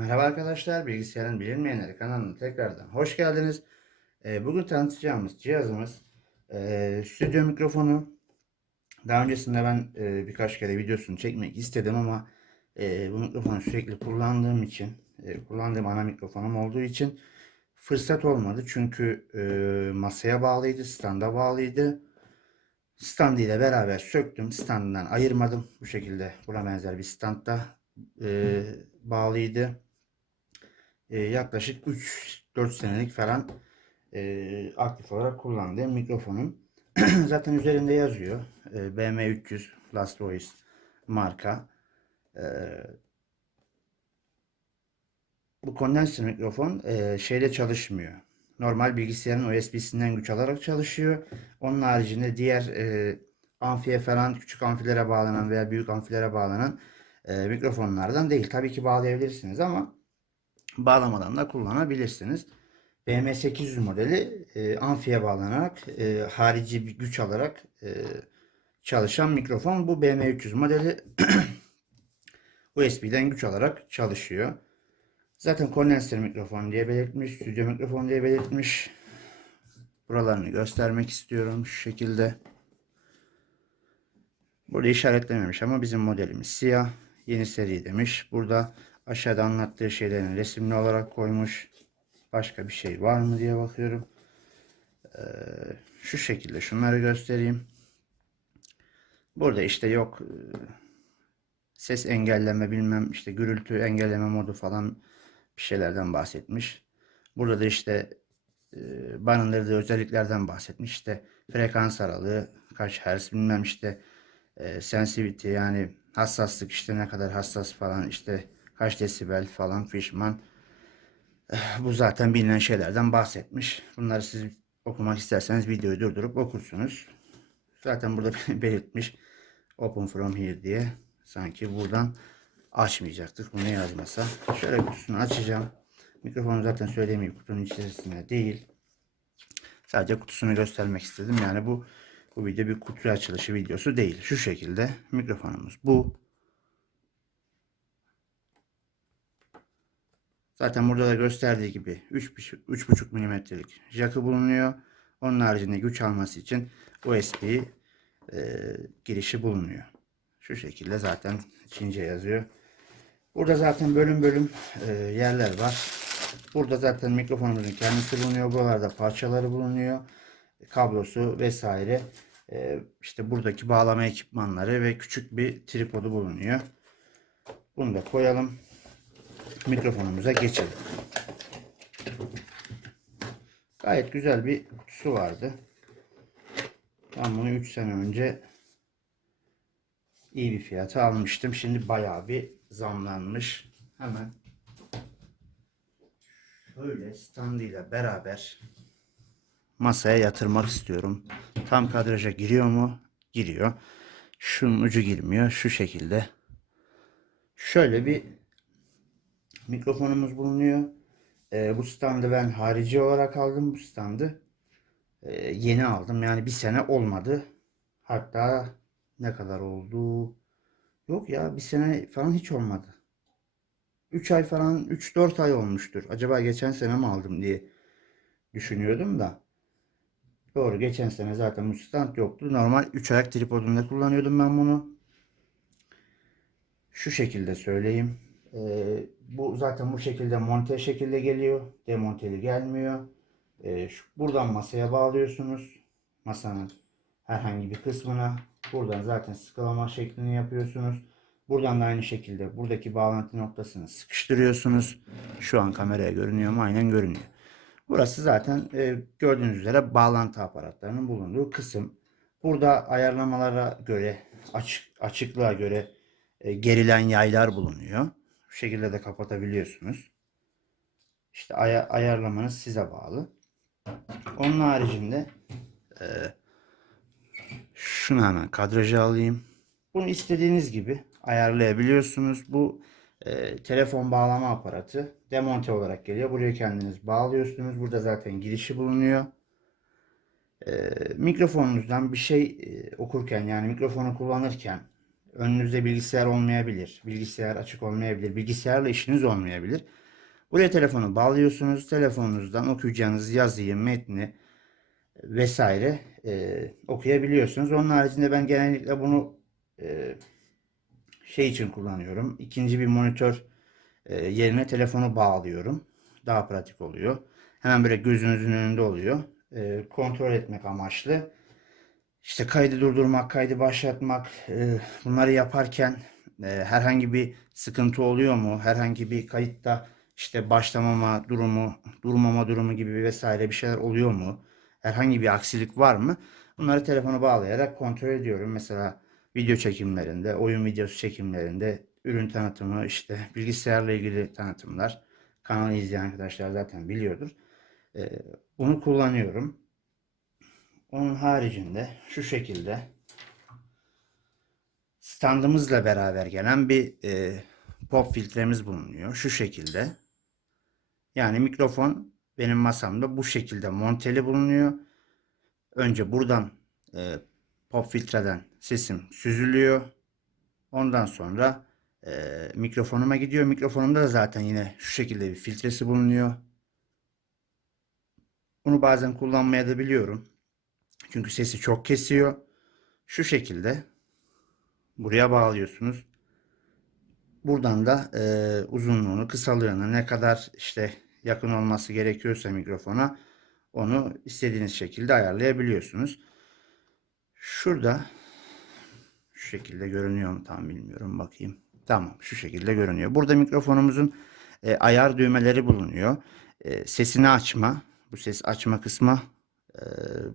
Merhaba arkadaşlar, Bilgisayarın Bilinmeyenleri kanalına tekrardan hoş geldiniz. Ee, bugün tanıtacağımız cihazımız e, stüdyo mikrofonu. Daha öncesinde ben e, birkaç kere videosunu çekmek istedim ama e, bu mikrofonu sürekli kullandığım için, e, kullandığım ana mikrofonum olduğu için fırsat olmadı. Çünkü masaya bağlıydı, standa bağlıydı. Stand ile beraber söktüm, standından ayırmadım. Bu şekilde buna benzer bir standda bağlıydı. E, yaklaşık 3-4 senelik falan e, aktif olarak kullandığım mikrofonum. Zaten üzerinde yazıyor. E, BM300 Last Voice marka. E, bu kondenser mikrofon e, şeyle çalışmıyor. Normal bilgisayarın USB'sinden güç alarak çalışıyor. Onun haricinde diğer e, amfiye falan küçük amfilere bağlanan veya büyük amfilere bağlanan e, mikrofonlardan değil. Tabii ki bağlayabilirsiniz ama bağlamadan da kullanabilirsiniz. BM800 modeli e, amfiye bağlanarak e, harici bir güç alarak e, çalışan mikrofon. Bu BM300 modeli USB'den güç alarak çalışıyor. Zaten kondenser mikrofon diye belirtmiş, stüdyo mikrofon diye belirtmiş. Buralarını göstermek istiyorum şu şekilde. Burada işaretlememiş ama bizim modelimiz siyah. Yeni seri demiş. Burada aşağıda anlattığı şeylerin resimli olarak koymuş. Başka bir şey var mı diye bakıyorum. Ee, şu şekilde şunları göstereyim. Burada işte yok e, ses engelleme bilmem işte gürültü engelleme modu falan bir şeylerden bahsetmiş. Burada da işte e, barındırdığı özelliklerden bahsetmiş. İşte frekans aralığı kaç hertz bilmem işte e, sensitivity yani hassaslık işte ne kadar hassas falan işte kaç desibel falan fişman. Eh, Bu zaten bilinen şeylerden bahsetmiş. Bunları siz okumak isterseniz videoyu durdurup okursunuz. Zaten burada belirtmiş open from here diye. Sanki buradan açmayacaktık bunu yazmasa. Şöyle kutusunu açacağım. Mikrofonu zaten gibi kutunun içerisinde değil. Sadece kutusunu göstermek istedim. Yani bu bu video bir kutu açılışı videosu değil. Şu şekilde mikrofonumuz bu. Zaten burada da gösterdiği gibi 3.5 mm'lik jackı bulunuyor. Onun haricinde güç alması için USB e, girişi bulunuyor. Şu şekilde zaten Çince yazıyor. Burada zaten bölüm bölüm e, yerler var. Burada zaten mikrofonumuzun kendisi bulunuyor. Buralarda parçaları bulunuyor. Kablosu vesaire. E, işte buradaki bağlama ekipmanları ve küçük bir tripodu bulunuyor. Bunu da koyalım. Mikrofonumuza geçelim. Gayet güzel bir kutusu vardı. Ben bunu 3 sene önce iyi bir fiyata almıştım. Şimdi bayağı bir zamlanmış. Hemen şöyle standıyla beraber masaya yatırmak istiyorum. Tam kadraja giriyor mu? Giriyor. Şunun ucu girmiyor. Şu şekilde. Şöyle bir mikrofonumuz bulunuyor. Ee, bu standı ben harici olarak aldım. Bu standı Ee, yeni aldım. Yani bir sene olmadı. Hatta ne kadar oldu? Yok ya bir sene falan hiç olmadı. 3 ay falan 3-4 ay olmuştur. Acaba geçen sene mi aldım diye düşünüyordum da. Doğru geçen sene zaten bu stand yoktu. Normal 3 ayak tripodunda kullanıyordum ben bunu. Şu şekilde söyleyeyim. Ee, bu zaten bu şekilde monte şekilde geliyor. Demonteli gelmiyor. Ee, şu, buradan masaya bağlıyorsunuz. Masanın herhangi bir kısmına. Buradan zaten sıkılama şeklini yapıyorsunuz. Buradan da aynı şekilde buradaki bağlantı noktasını sıkıştırıyorsunuz. Şu an kameraya görünüyor mu? Aynen görünüyor. Burası zaten e, gördüğünüz üzere bağlantı aparatlarının bulunduğu kısım. Burada ayarlamalara göre, açık, açıklığa göre e, gerilen yaylar bulunuyor. Bu şekilde de kapatabiliyorsunuz. İşte aya- ayarlamanız size bağlı. Onun haricinde e, şunu hemen kadraja alayım. Bunu istediğiniz gibi ayarlayabiliyorsunuz. Bu e, telefon bağlama aparatı demonte olarak geliyor. Buraya kendiniz bağlıyorsunuz. Burada zaten girişi bulunuyor. E, mikrofonunuzdan bir şey e, okurken yani mikrofonu kullanırken Önünüzde bilgisayar olmayabilir. Bilgisayar açık olmayabilir. Bilgisayarla işiniz olmayabilir. Buraya telefonu bağlıyorsunuz. Telefonunuzdan okuyacağınız yazıyı, metni vesaire e, okuyabiliyorsunuz. Onun haricinde ben genellikle bunu e, şey için kullanıyorum. İkinci bir monitör e, yerine telefonu bağlıyorum. Daha pratik oluyor. Hemen böyle gözünüzün önünde oluyor. E, kontrol etmek amaçlı. İşte kaydı durdurmak, kaydı başlatmak, e, bunları yaparken e, herhangi bir sıkıntı oluyor mu? Herhangi bir kayıtta işte başlamama durumu, durmama durumu gibi vesaire bir şeyler oluyor mu? Herhangi bir aksilik var mı? Bunları telefona bağlayarak kontrol ediyorum. Mesela video çekimlerinde, oyun videosu çekimlerinde, ürün tanıtımı, işte bilgisayarla ilgili tanıtımlar. Kanalı izleyen arkadaşlar zaten biliyordur. E, bunu kullanıyorum. Onun haricinde şu şekilde standımızla beraber gelen bir e, pop filtremiz bulunuyor. Şu şekilde. Yani mikrofon benim masamda bu şekilde monteli bulunuyor. Önce buradan e, pop filtreden sesim süzülüyor. Ondan sonra e, mikrofonuma gidiyor. Mikrofonumda da zaten yine şu şekilde bir filtresi bulunuyor. Bunu bazen kullanmaya da biliyorum. Çünkü sesi çok kesiyor. Şu şekilde buraya bağlıyorsunuz. Buradan da e, uzunluğunu, kısalığını ne kadar işte yakın olması gerekiyorsa mikrofona onu istediğiniz şekilde ayarlayabiliyorsunuz. Şurada şu şekilde görünüyor mu tam bilmiyorum bakayım. Tamam şu şekilde görünüyor. Burada mikrofonumuzun e, ayar düğmeleri bulunuyor. E, sesini açma, bu ses açma kısmı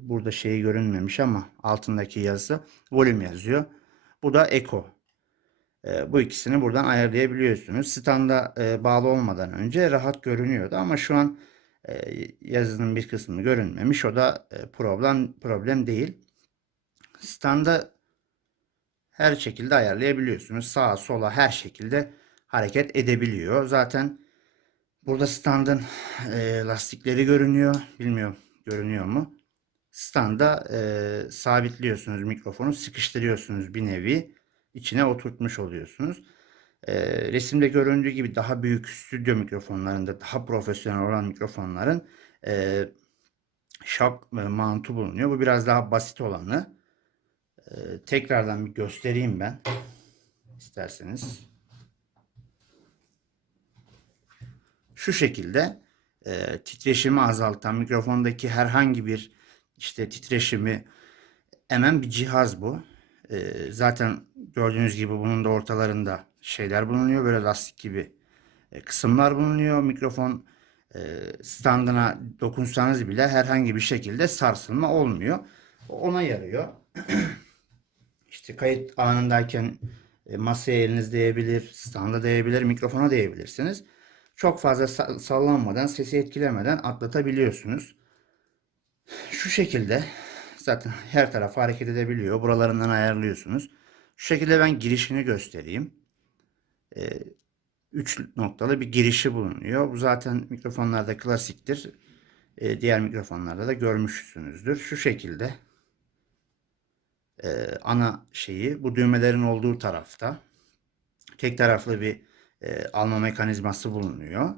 burada şeyi görünmemiş ama altındaki yazı volüm yazıyor. Bu da echo. E, bu ikisini buradan ayarlayabiliyorsunuz. Standa e, bağlı olmadan önce rahat görünüyordu ama şu an e, yazının bir kısmı görünmemiş. O da e, problem problem değil. Standa her şekilde ayarlayabiliyorsunuz. Sağa sola her şekilde hareket edebiliyor. Zaten burada standın lastikleri görünüyor. Bilmiyorum görünüyor mu? Standa e, sabitliyorsunuz mikrofonu, sıkıştırıyorsunuz bir nevi. içine oturtmuş oluyorsunuz. E, resimde göründüğü gibi daha büyük stüdyo mikrofonlarında, daha profesyonel olan mikrofonların e, şak e, mantu bulunuyor. Bu biraz daha basit olanı. E, tekrardan bir göstereyim ben isterseniz. Şu şekilde e, titreşimi azaltan mikrofondaki herhangi bir işte titreşimi emen bir cihaz bu. E, zaten gördüğünüz gibi bunun da ortalarında şeyler bulunuyor. Böyle lastik gibi e, kısımlar bulunuyor. Mikrofon e, standına dokunsanız bile herhangi bir şekilde sarsılma olmuyor. Ona yarıyor. işte kayıt anındayken e, masaya eliniz değebilir, standa değebilir, mikrofona değebilirsiniz çok fazla sallanmadan, sesi etkilemeden atlatabiliyorsunuz. Şu şekilde zaten her taraf hareket edebiliyor. Buralarından ayarlıyorsunuz. Şu şekilde ben girişini göstereyim. 3 ee, noktalı bir girişi bulunuyor. Bu zaten mikrofonlarda klasiktir. Ee, diğer mikrofonlarda da görmüşsünüzdür. Şu şekilde ee, ana şeyi bu düğmelerin olduğu tarafta tek taraflı bir e, alma mekanizması bulunuyor.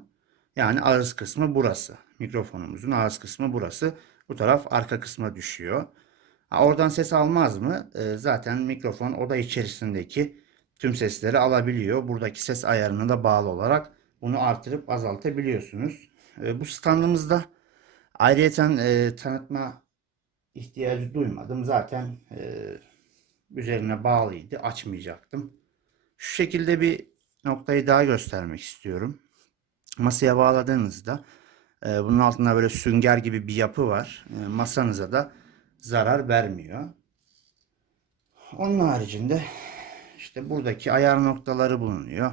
Yani ağız kısmı burası. Mikrofonumuzun ağız kısmı burası. Bu taraf arka kısma düşüyor. Ha, oradan ses almaz mı? E, zaten mikrofon oda içerisindeki tüm sesleri alabiliyor. Buradaki ses ayarını da bağlı olarak bunu artırıp azaltabiliyorsunuz. E, bu standımızda ayrıyeten e, tanıtma ihtiyacı duymadım. Zaten e, üzerine bağlıydı. Açmayacaktım. Şu şekilde bir noktayı daha göstermek istiyorum. Masaya bağladığınızda e, bunun altında böyle sünger gibi bir yapı var. E, masanıza da zarar vermiyor. Onun haricinde işte buradaki ayar noktaları bulunuyor.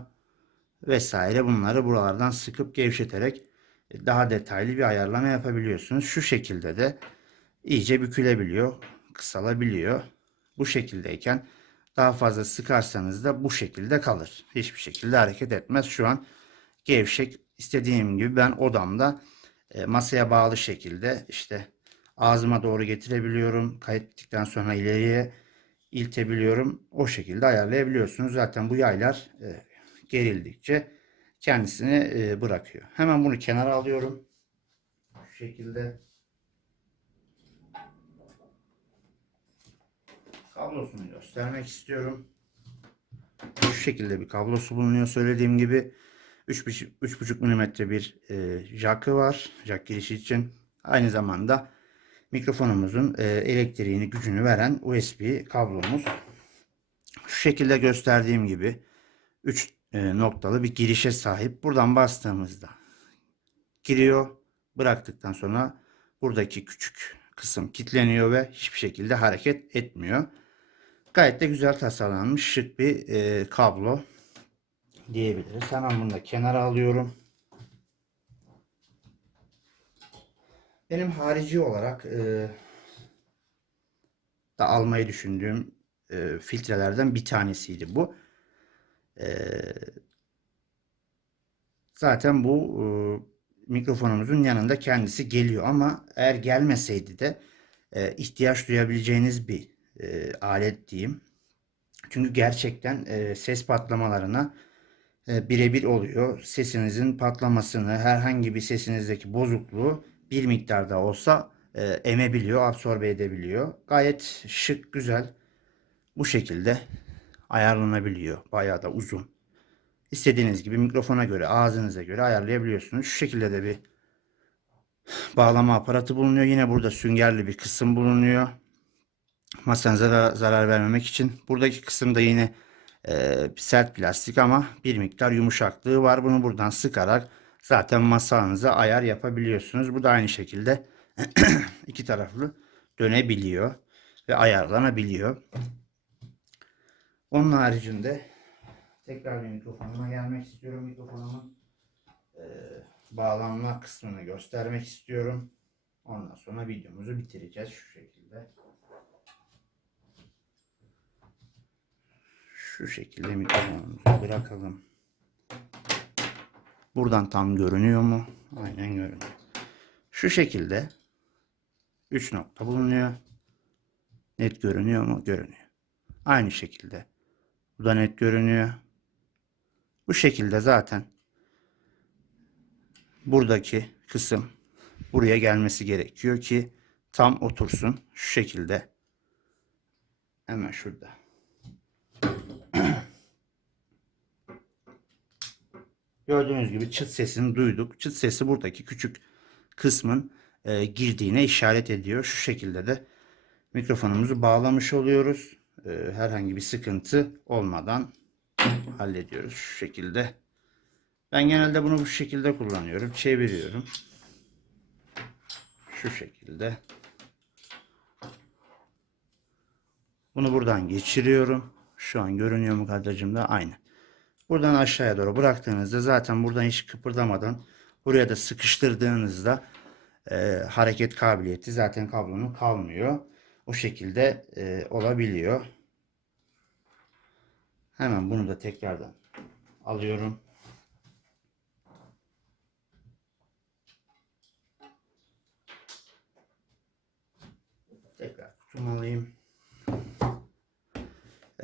Vesaire bunları buralardan sıkıp gevşeterek daha detaylı bir ayarlama yapabiliyorsunuz. Şu şekilde de iyice bükülebiliyor, kısalabiliyor. Bu şekildeyken daha fazla sıkarsanız da bu şekilde kalır. Hiçbir şekilde hareket etmez. Şu an gevşek istediğim gibi ben odamda e, masaya bağlı şekilde işte ağzıma doğru getirebiliyorum. Kaydettikten sonra ileriye iltebiliyorum. O şekilde ayarlayabiliyorsunuz. Zaten bu yaylar e, gerildikçe kendisini e, bırakıyor. Hemen bunu kenara alıyorum. Şu şekilde. Kablosunu göstermek istiyorum. Şu şekilde bir kablosu bulunuyor. Söylediğim gibi 3,5 mm bir e, jackı var. Jack girişi için. Aynı zamanda mikrofonumuzun e, elektriğini, gücünü veren USB kablomuz. Şu şekilde gösterdiğim gibi 3 e, noktalı bir girişe sahip. Buradan bastığımızda giriyor. Bıraktıktan sonra buradaki küçük kısım kilitleniyor ve hiçbir şekilde hareket etmiyor. Gayet de güzel tasarlanmış şık bir e, kablo diyebiliriz. Hemen bunu da kenara alıyorum. Benim harici olarak e, da almayı düşündüğüm e, filtrelerden bir tanesiydi bu. E, zaten bu e, mikrofonumuzun yanında kendisi geliyor ama eğer gelmeseydi de e, ihtiyaç duyabileceğiniz bir e, alet diyeyim. Çünkü gerçekten e, ses patlamalarına e, birebir oluyor. Sesinizin patlamasını, herhangi bir sesinizdeki bozukluğu bir miktarda olsa e, emebiliyor, absorbe edebiliyor. Gayet şık, güzel. Bu şekilde ayarlanabiliyor. Bayağı da uzun. İstediğiniz gibi mikrofona göre, ağzınıza göre ayarlayabiliyorsunuz. Şu şekilde de bir bağlama aparatı bulunuyor. Yine burada süngerli bir kısım bulunuyor. Masanıza da zarar vermemek için. Buradaki kısımda yine e, sert plastik ama bir miktar yumuşaklığı var. Bunu buradan sıkarak zaten masanıza ayar yapabiliyorsunuz. Bu da aynı şekilde iki taraflı dönebiliyor ve ayarlanabiliyor. Onun haricinde tekrar bir mikrofonuma gelmek istiyorum. Mikrofonumun e, bağlanma kısmını göstermek istiyorum. Ondan sonra videomuzu bitireceğiz şu şekilde. Şu şekilde mikrofonumuzu bırakalım. Buradan tam görünüyor mu? Aynen görünüyor. Şu şekilde 3 nokta bulunuyor. Net görünüyor mu? Görünüyor. Aynı şekilde. Bu da net görünüyor. Bu şekilde zaten buradaki kısım buraya gelmesi gerekiyor ki tam otursun. Şu şekilde. Hemen şurada. Gördüğünüz gibi çıt sesini duyduk. Çıt sesi buradaki küçük kısmın e, girdiğine işaret ediyor. Şu şekilde de mikrofonumuzu bağlamış oluyoruz. E, herhangi bir sıkıntı olmadan hallediyoruz şu şekilde. Ben genelde bunu bu şekilde kullanıyorum. Çeviriyorum. Şu şekilde. Bunu buradan geçiriyorum. Şu an görünüyor mu kadrajımda? Aynı. Buradan aşağıya doğru bıraktığınızda zaten buradan hiç kıpırdamadan buraya da sıkıştırdığınızda e, hareket kabiliyeti zaten kablonun kalmıyor. O şekilde e, olabiliyor. Hemen bunu da tekrardan alıyorum. Tekrar kutumu alayım.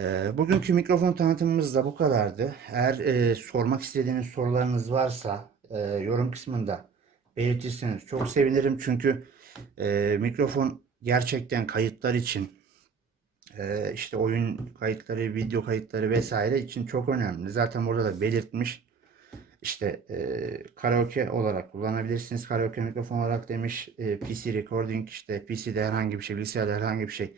E, bugünkü mikrofon tanıtımımız da bu kadardı. Eğer e, sormak istediğiniz sorularınız varsa e, yorum kısmında belirtirseniz çok sevinirim. Çünkü e, mikrofon gerçekten kayıtlar için e, işte oyun kayıtları, video kayıtları vesaire için çok önemli. Zaten burada da belirtmiş. İşte e, karaoke olarak kullanabilirsiniz. Karaoke mikrofon olarak demiş. E, PC recording işte PC'de herhangi bir şey, bilgisayarda herhangi bir şey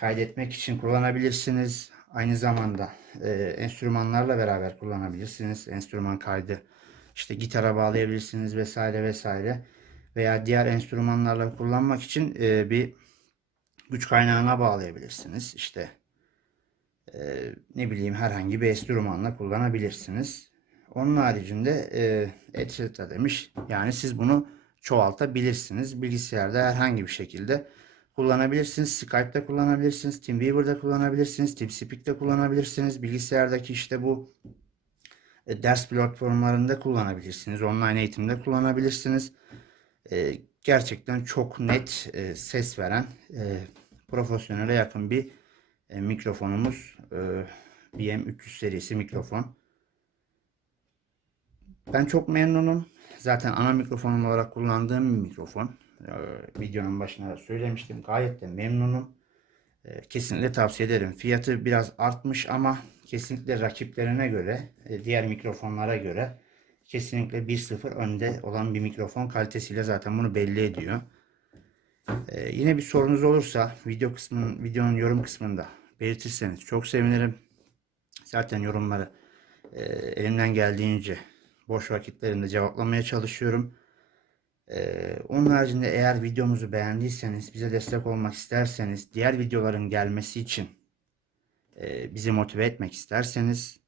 kaydetmek için kullanabilirsiniz. Aynı zamanda e, enstrümanlarla beraber kullanabilirsiniz. Enstrüman kaydı işte gitara bağlayabilirsiniz vesaire vesaire. Veya diğer enstrümanlarla kullanmak için e, bir güç kaynağına bağlayabilirsiniz. İşte e, ne bileyim herhangi bir enstrümanla kullanabilirsiniz. Onun haricinde e, etc demiş. Yani siz bunu çoğaltabilirsiniz. Bilgisayarda herhangi bir şekilde kullanabilirsiniz. Skype'da kullanabilirsiniz. TeamViewer'da kullanabilirsiniz. TeamSpeak'te kullanabilirsiniz. Bilgisayardaki işte bu e, ders platformlarında kullanabilirsiniz. Online eğitimde kullanabilirsiniz. E, gerçekten çok net e, ses veren, profesyonele yakın bir mikrofonumuz e, BM300 serisi mikrofon. Ben çok memnunum. Zaten ana mikrofonum olarak kullandığım bir mikrofon. E, videonun başında da söylemiştim. Gayet de memnunum. E, kesinlikle tavsiye ederim. Fiyatı biraz artmış ama kesinlikle rakiplerine göre, e, diğer mikrofonlara göre kesinlikle 1-0 önde olan bir mikrofon kalitesiyle zaten bunu belli ediyor. E, yine bir sorunuz olursa video kısmının, videonun yorum kısmında belirtirseniz çok sevinirim. Zaten yorumları e, elimden geldiğince boş vakitlerimde cevaplamaya çalışıyorum. Ee, onun haricinde eğer videomuzu beğendiyseniz, bize destek olmak isterseniz, diğer videoların gelmesi için e, bizi motive etmek isterseniz,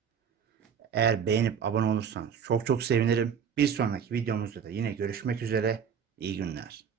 eğer beğenip abone olursanız çok çok sevinirim. Bir sonraki videomuzda da yine görüşmek üzere. İyi günler.